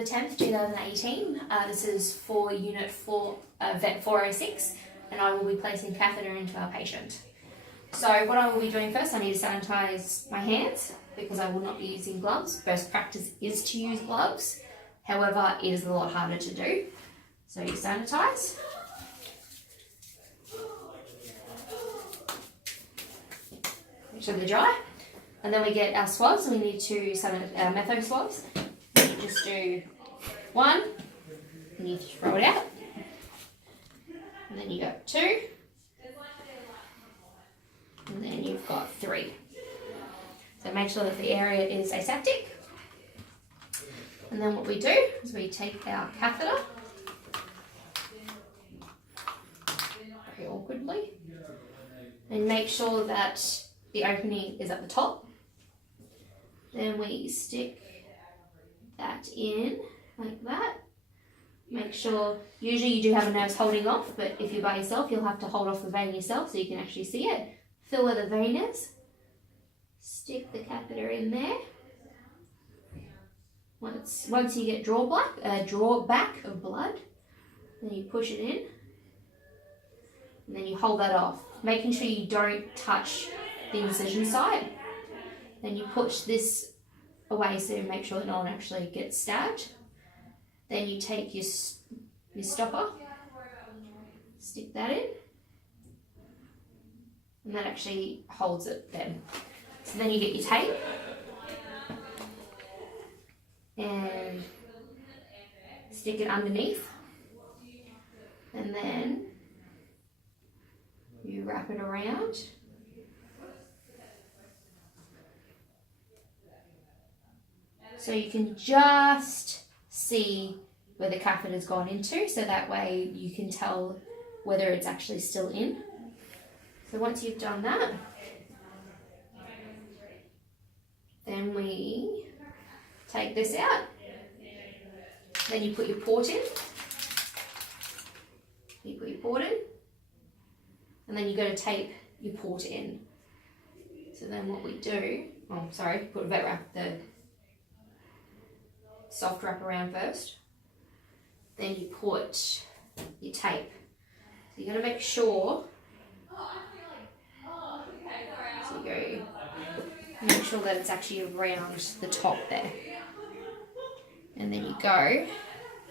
The 10th, 2018, this is for Unit 4, Vet 406, and I will be placing catheter into our patient. So what I will be doing first, I need to sanitise my hands because I will not be using gloves. Best practice is to use gloves, however it is a lot harder to do. So you sanitise. Make sure they're dry. And then we get our swabs, and we need to sanitize our metho swabs. You just do one, and you throw it out, and then you go two, and then you've got three. So make sure that the area is aseptic. And then what we do is we take our catheter, very awkwardly, and make sure that the opening is at the top. Then we stick that in like that. Make sure, usually you do have a nurse holding off, but if you're by yourself, you'll have to hold off the vein yourself so you can actually see it. Feel where the vein is. Stick the catheter in there. Once you get draw back of blood, then you push it in, and then you hold that off, making sure you don't touch the incision site. Then you push this away so you make sure that no one actually gets stabbed. Then you take your stopper, stick that in, and that actually holds it then. So then you get your tape and stick it underneath, and then you wrap it around. So you can just see where the catheter's gone into, so that way you can tell whether it's actually still in. So once you've done that, then we take this out. Then you put your port in. You put your port in, and then you go to tape your port in. So then what we do, put a vet wrap, the soft wrap around first. Then you put your tape. So you're going to make sure, make sure that it's actually around the top there. And then you go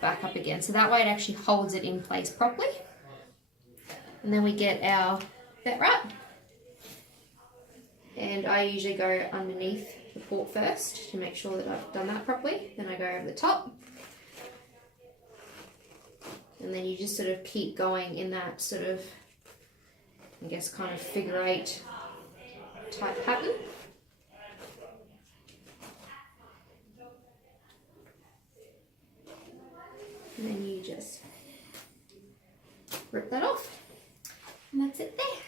back up again. So that way it actually holds it in place properly. And then we get our vet wrap. And I usually go underneath the port first to make sure that I've done that properly. Then I go over the top. And then you just sort of keep going in that sort of, I guess, kind of figure 8 type pattern. And then you just rip that off. And that's it there.